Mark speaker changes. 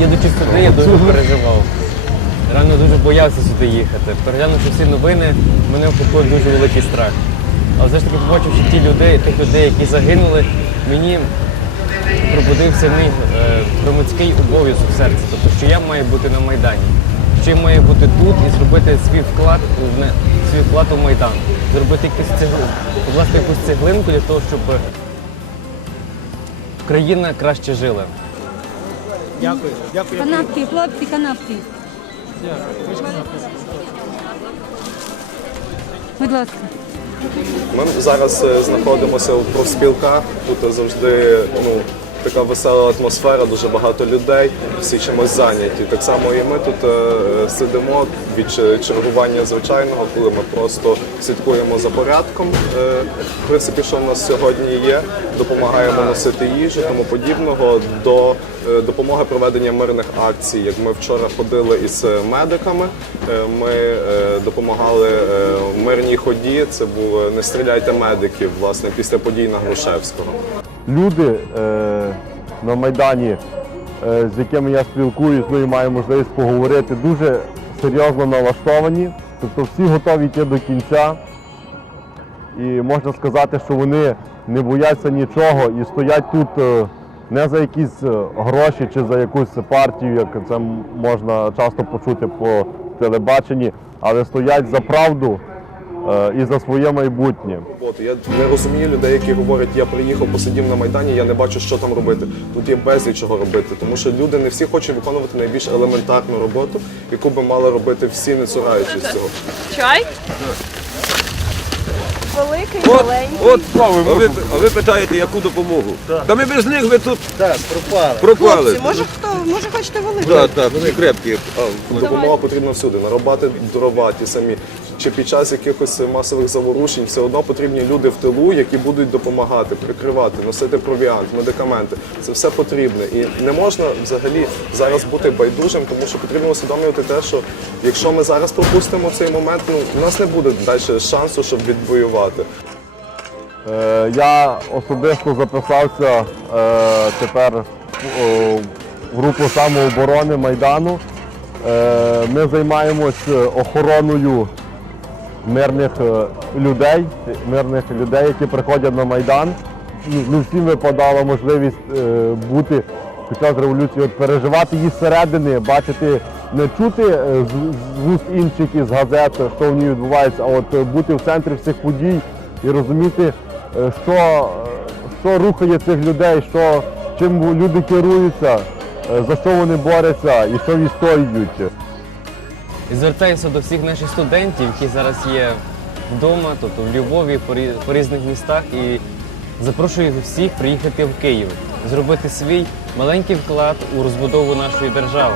Speaker 1: їдучи сюди, я дуже переживав. Реально дуже боявся сюди їхати. Переглянувши всі новини, мене охопив дуже великий страх. Але все ж таки побачивши ті людей, тих людей, які загинули, мені пробудився мій е, громадський обов'язок в серці. Тобто, що я маю бути на Майдані, що я маю бути тут і зробити свій вклад у свій вклад у Майдан. Зробити якусь цеглу, покласти якусь цеглинку для того, щоб країна краще жила.
Speaker 2: Дякую. Дякую.
Speaker 3: Канапки, хлопці, канапки. Будь ласка.
Speaker 4: Ми зараз е, знаходимося в профспілках. Тут завжди ну, така весела атмосфера, дуже багато людей, всі чимось зайняті. Так само і ми тут е, сидимо від чергування звичайного, коли ми просто слідкуємо за порядком. Е, В принципі, що в нас сьогодні є, допомагаємо носити їжу, тому подібного до е, допомоги проведення мирних акцій. Як ми вчора ходили із медиками, ми допомагали в мирній ході. Це був е, не стріляйте медиків, власне, після подій на Грушевського.
Speaker 5: Люди е, на Майдані, е, з якими я спілкуюсь, ну і маю можливість поговорити, дуже серйозно налаштовані. Тобто всі готові йти до кінця. І можна сказати, що вони не бояться нічого і стоять тут е, не за якісь гроші чи за якусь партію, як це можна часто почути по телебаченні, але стоять за правду і за своє майбутнє.
Speaker 4: Я не розумію людей, які говорять, я приїхав, посидів на майдані, я не бачу, що там робити. Тут є безліч чого робити, тому що люди не всі хочуть виконувати найбільш елементарну роботу, яку би мали робити всі, не цураючись цього.
Speaker 6: Чай? Великий,
Speaker 7: От,
Speaker 6: маленький.
Speaker 7: от, а ви, а ви питаєте, яку допомогу? Та ми без них ви тут
Speaker 2: Так, пропали.
Speaker 7: пропали.
Speaker 6: Хлопці, може хто, може хочете великий?
Speaker 7: Так, так, вони крепкі. А,
Speaker 4: Допомога потрібна всюди. Нарубати дрова ті самі. Чи під час якихось масових заворушень все одно потрібні люди в тилу, які будуть допомагати, прикривати, носити провіант, медикаменти. Це все потрібне. І не можна взагалі зараз бути байдужим, тому що потрібно усвідомлювати те, що якщо ми зараз пропустимо цей момент, ну у нас не буде далі шансу, щоб відвоювати.
Speaker 5: Е, Я особисто записався е, тепер в групу самооборони Майдану. Е, Ми займаємось охороною мирних е, людей, мирних людей, які приходять на Майдан. Ну, Не всім випадала можливість е, бути під час революції, переживати її зсередини, бачити, не чути е, з, вуст інших із газет, що в ній відбувається, а от е, бути в центрі всіх подій і розуміти, е, що, що рухає цих людей, що, чим люди керуються, за що вони борються і що відстоюють.
Speaker 1: І звертаюся до всіх наших студентів, які зараз є вдома, тобто в Львові, по різних містах, і запрошую всіх приїхати в Київ, зробити свій маленький вклад у розбудову нашої держави.